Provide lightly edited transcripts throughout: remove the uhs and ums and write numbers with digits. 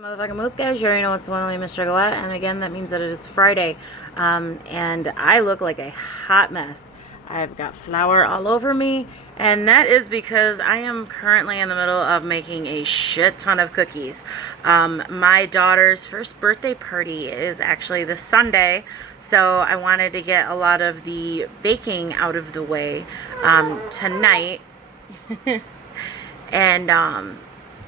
Motherfucking moop, guys. You already know it's the one only Miss Juggalette, and again, that means that it is Friday, and I look like a hot mess. I've got flour all over me, and that is because I am currently in the middle of making a shit ton of cookies. My daughter's first birthday party is actually this Sunday, so I wanted to get a lot of the baking out of the way tonight. And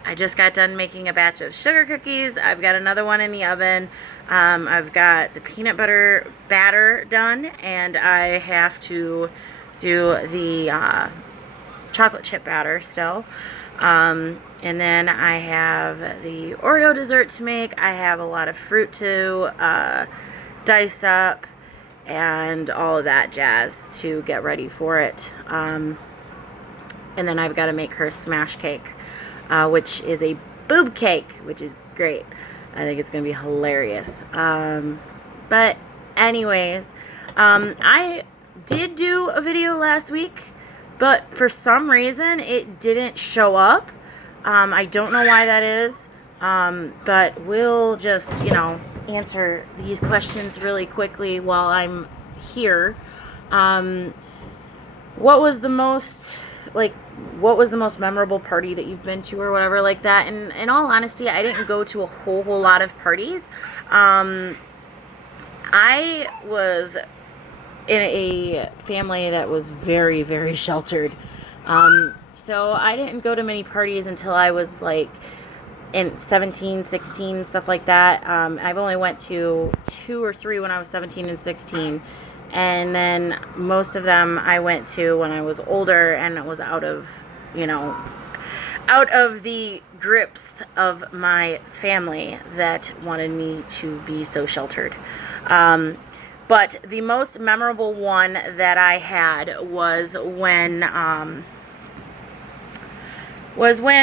I just got done making a batch of sugar cookies. I've got another one in the oven. I've got the peanut butter batter done, and I have to do the chocolate chip batter still. And then I have the Oreo dessert to make. I have a lot of fruit to dice up and all of that jazz to get ready for it. And then I've got to make her smash cake. Which is a boob cake, which is great. I think it's going to be hilarious. But anyways, I did do a video last week, but for some reason it didn't show up. I don't know why that is, but we'll just, answer these questions really quickly while I'm here. What was the most memorable party that you've been to or whatever like that? And in all honesty, I didn't go to a whole lot of parties. I was in a family that was very, very sheltered. So I didn't go to many parties until I was like in 17, 16, stuff like that. I've only went to 2 or 3 when I was 17 and 16. And then most of them I went to when I was older and it was out of the grips of my family that wanted me to be so sheltered. But the most memorable one that I had was when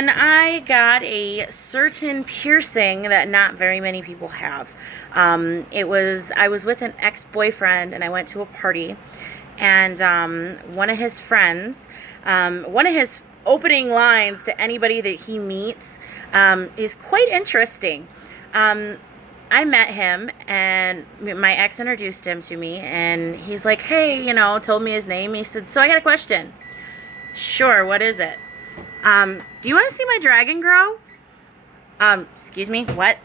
I got a certain piercing that not very many people have. I was with an ex-boyfriend and I went to a party, and one of his friends, one of his opening lines to anybody that he meets is quite interesting. I met him and my ex introduced him to me, and he's like, hey, told me his name. He said, so I got a question. Sure, what is it? Do you want to see my dragon grow? Excuse me, what?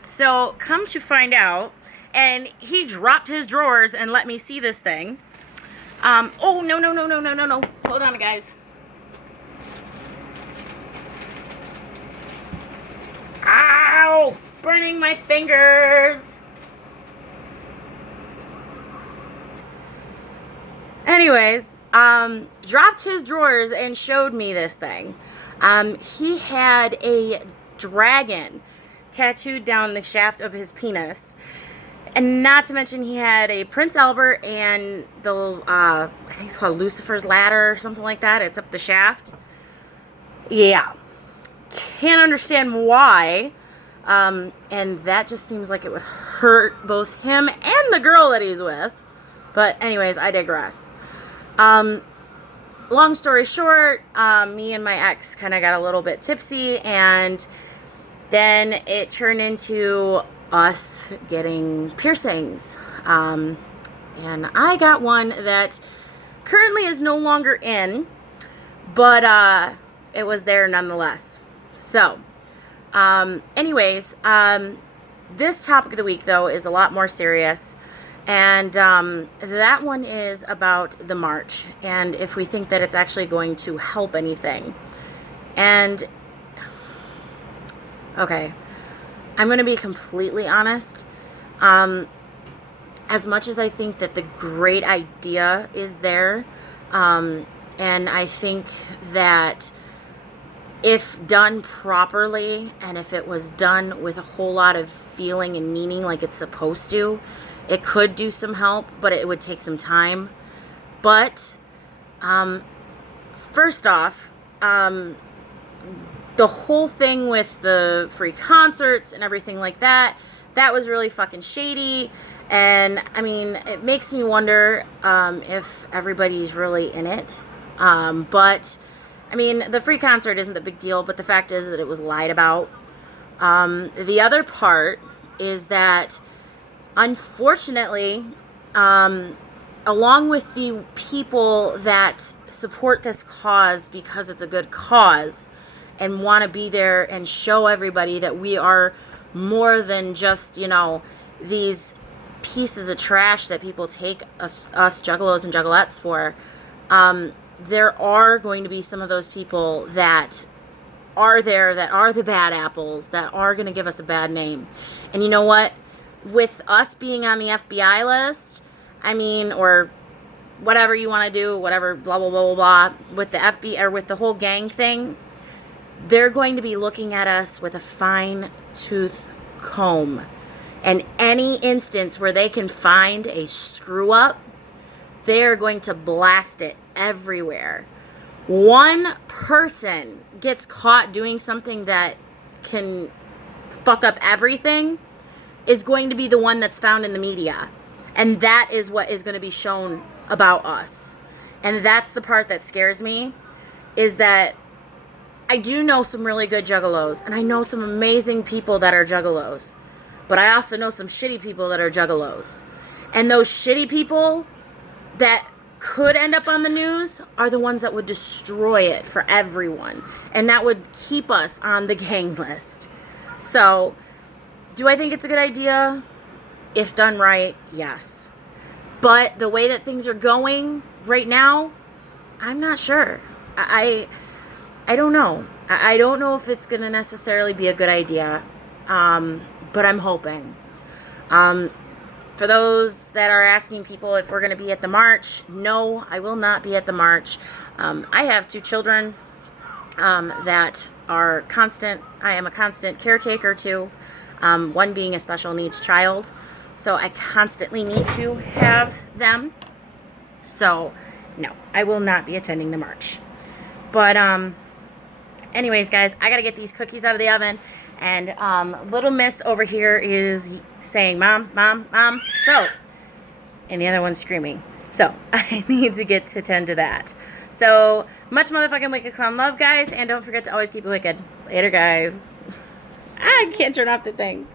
So come to find out, and he dropped his drawers and let me see this thing. Oh, no. Hold on, guys. Ow! Burning my fingers. Anyways, dropped his drawers and showed me this thing. He had a dragon tattooed down the shaft of his penis, and not to mention he had a Prince Albert and the I think it's called Lucifer's Ladder or something like that. It's up the shaft. Yeah, can't understand why, and that just seems like it would hurt both him and the girl that he's with. But anyways, I digress. Long story short, me and my ex kind of got a little bit tipsy, and then it turned into us getting piercings. And I got one that currently is no longer in, but it was there nonetheless. So, anyways, this topic of the week, though, is a lot more serious. And that one is about the march, and if we think that it's actually going to help anything. And okay, I'm going to be completely honest. As much as I think that the great idea is there, and I think that if done properly, and if it was done with a whole lot of feeling and meaning like it's supposed to, it could do some help, but it would take some time. But first off, the whole thing with the free concerts and everything like that was really fucking shady. And I mean, it makes me wonder if everybody's really in it. But I mean, the free concert isn't the big deal, but the fact is that it was lied about. The other part is that, unfortunately, along with the people that support this cause because it's a good cause and want to be there and show everybody that we are more than just, these pieces of trash that people take us juggalos and juggalettes for, there are going to be some of those people that are there, that are the bad apples, that are going to give us a bad name. And you know what? With us being on the FBI list, or whatever you want to do, whatever, blah, blah, blah, blah, blah, with the FBI, or with the whole gang thing, they're going to be looking at us with a fine-tooth comb. And any instance where they can find a screw-up, they're going to blast it everywhere. One person gets caught doing something that can fuck up everything is going to be the one that's found in the media. And that is what is going to be shown about us. And that's the part that scares me, is that I do know some really good juggalos, and I know some amazing people that are juggalos. But I also know some shitty people that are juggalos. And those shitty people that could end up on the news are the ones that would destroy it for everyone. And that would keep us on the gang list. So, do I think it's a good idea? If done right, yes. But the way that things are going right now, I'm not sure. I don't know. I don't know if it's going to necessarily be a good idea. But I'm hoping. For those that are asking people if we're going to be at the march, no, I will not be at the march. I have 2 children that are constant. I am a constant caretaker to, one being a special needs child. So I constantly need to have them. So, no, I will not be attending the march. But, anyways, guys, I got to get these cookies out of the oven. And little miss over here is saying, Mom, Mom, Mom. So, and the other one's screaming. So, I need to get to tend to that. So, much motherfucking wicked clown love, guys. And don't forget to always keep it wicked. Later, guys. I can't turn off the thing.